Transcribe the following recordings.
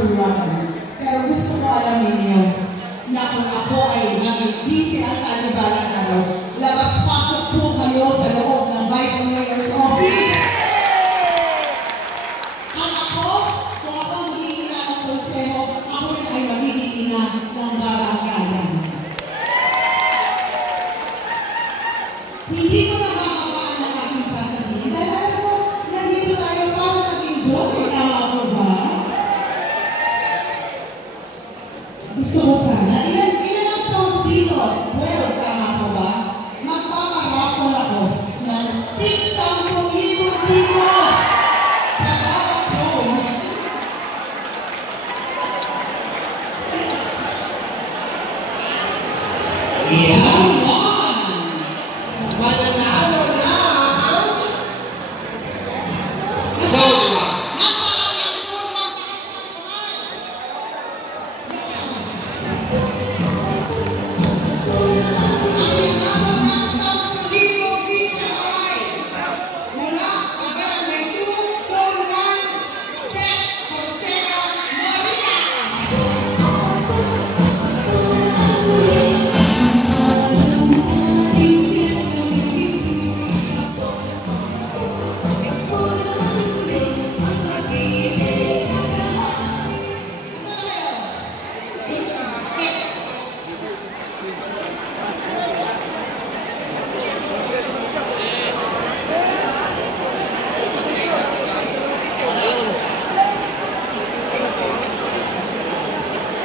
Purwaman. Pero gusto ko alam ninyo na kung ako ay magiging si Alcalde balang araw, labas-pasok po kayo sa loob ng Vice Mayor's Office. At ako, kung ako magiging ina ng konseho, ako rin ay magiging ina ng barangay. Hindi ko nakakabaan ang aking sasabihin. Dahil alam mo, nandito tayo para mag-enjoy. Tama po ba? Gusto ko sana. Ilan ang songs dito? Well, tama po ba? Magpaparaffle ako ng tig-10,000 piso sa bawat song. Mananalo na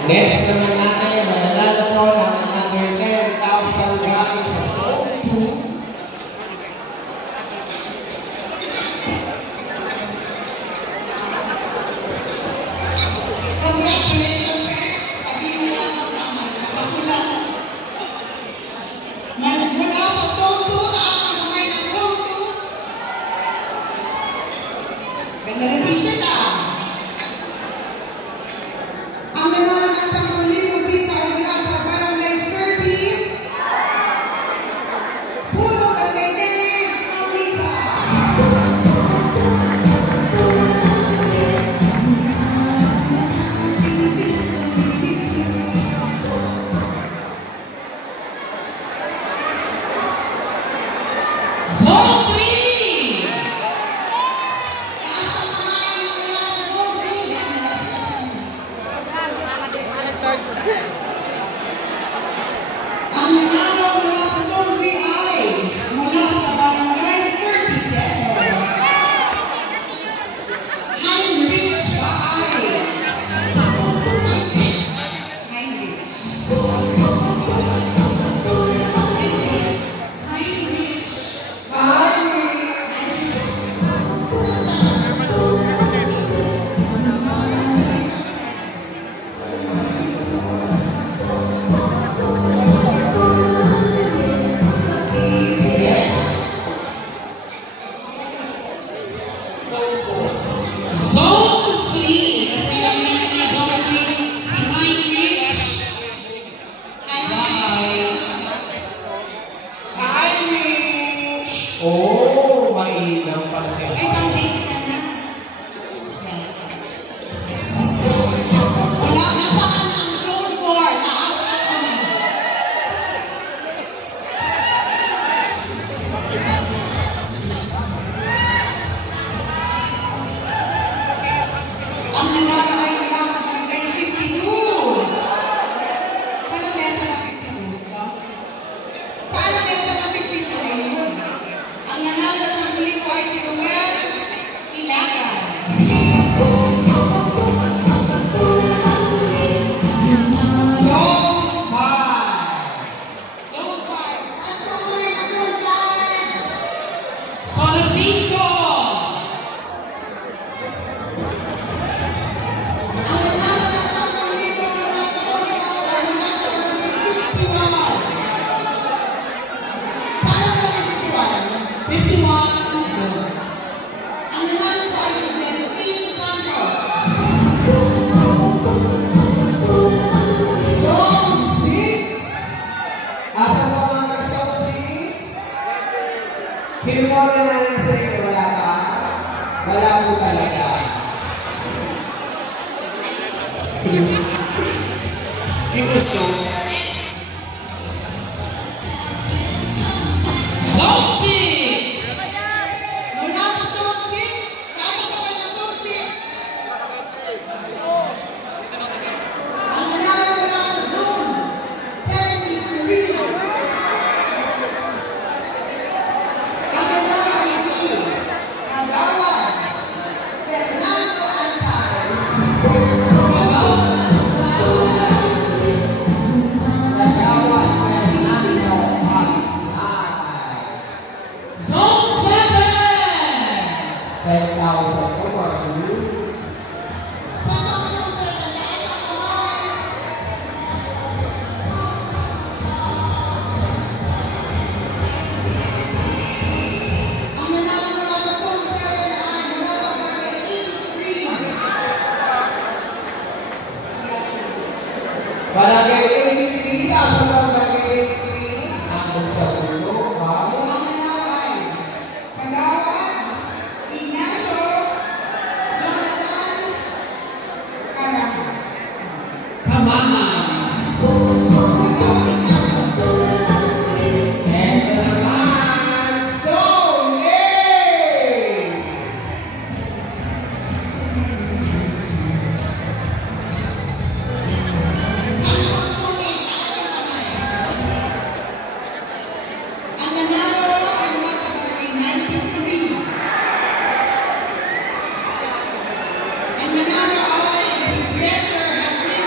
next naman natin, mananalo po ng another 10,000 galing sa Zone 2. Congratulations, sir. Pagiging lang ang tama. Nakasulat. Mula sa Zone 2, taas ang kamay ng Zone 2. Ganda ng t-shirt ah. Ang nanalo ng 10,000 piso ay mula sa Barangay 30. Puro Barangay Dennis Maurisa. Zone 3! Taas ang kamay mula sa Zone 3. Ang nanalo mula sa Zone 3 ay mula sa Barangay 37. Heinrich Baay. Heinrich. Zone 3. Kasi lang naman na Zone 3 si Heinrich. Heinrich! Oh, mainam pala si Ay, Heinrich. pang-date ka na. Wala, nasaan ang Zone 4? Taas ang kamay. Ang nanalo ay mula sa Barangay 52. Saan ang mesa ng 52? Ito? Saan ang mesa ng 52 ngayon? Ang nanalo sa huli ko ay si Ruel Ilagan. Zone 5! Zone 5. Taas ang kamay ng Zone 5. Zone 5! Ang nanalo ng 10,000 mula sa Zone 5 ay mula sa Barangay 51. Saan ang Barangay 51? 51. Ang nanalo ko ay si Delphine Santos. Zone 6! Asan po mga taga-Zone 6? Sino mo rin natin sa inyo? Wala pa? Wala po talaga. Inuso. Zone 6! Mula sa Zone 6, taas ang kamay ng Zone 6. Ang nanalo mula sa Zone 73. Ang nanalo ay si Kagawad Fernando Ansar. Zone 7! 10,000 po mga guru. Ang nanalo mula sa Zone 7 ay mula sa Barangay 83. Barangay 83, asa ng Barangay 83? Hanggang sa ulo, bago. Ang nanalo ay Kagawad Ignacio Jonathan Caranga. Kamama. Ito naman, Zone 8! Ang nanalo ay mula sa Barangay 93. Ang nanalo ay si Treasure Hasmin.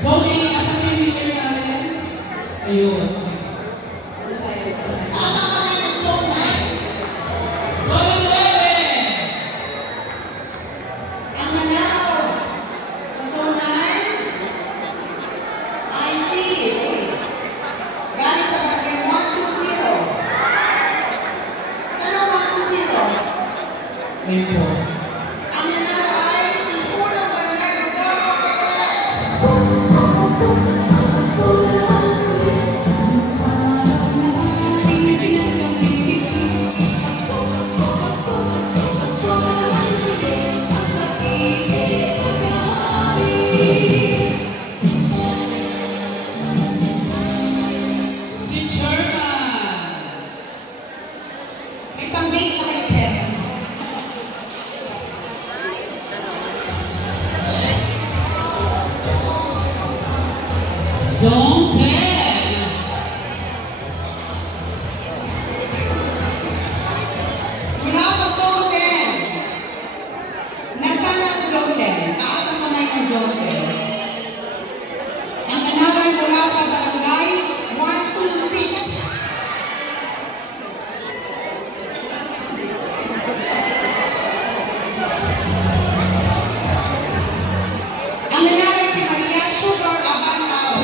Zone 8, asa yung winner natin? Ayun. Taas ang kamay ng Zone 9. Zone 11! Ang nanalo sa Zone 9 ay si galing sa Barangay 120. Ano 120? Ayun po. Ang nanalo ay si Unang Barangay Rodolfo Peter. Si Chairman. May pang-date na kayo, Chairman. Zone 10. Mula sa Zone 10, nasaan ang Zone 10? Taas ang kamay ng Zone 10. Ang nanalo ay mula sa Barangay 126. Ang nanalo ay si Maria Sugar Abanao.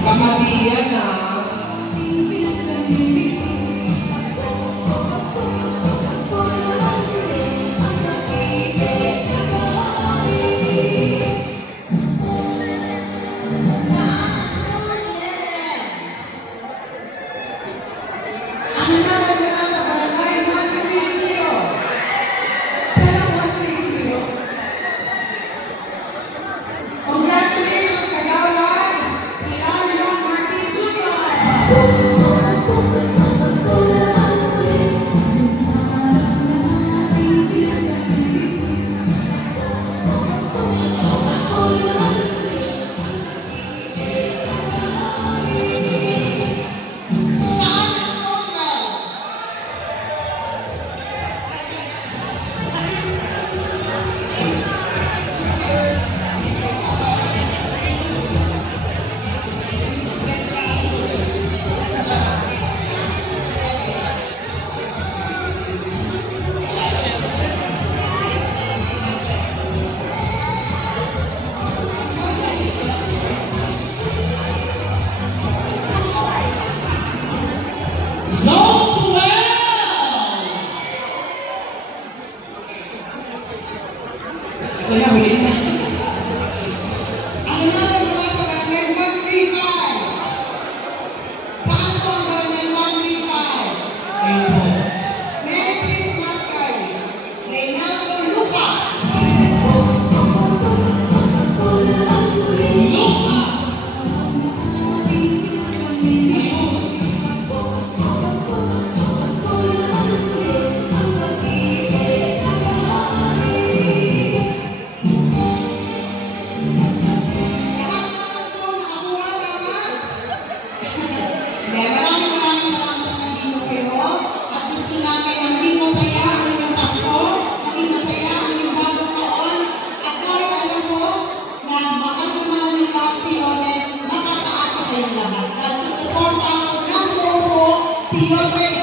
Kamadiyan na. Ang Pinahuli na. Ang natin mula sa Barangay 135. Saan po ang Barangay 135? Ayun po. Merry Christmas kay Reynaldo Lucas. Maraming salamat na nandito kayo at gusto namin na maging masaya ang inyong Pasko, maging masaya ang inyong bagong taon at dahil alam ko na mahal na mahal yung lahat si Yorme, makakaasa kayong lahat. Dahil susuporta ako ng buo si Yorme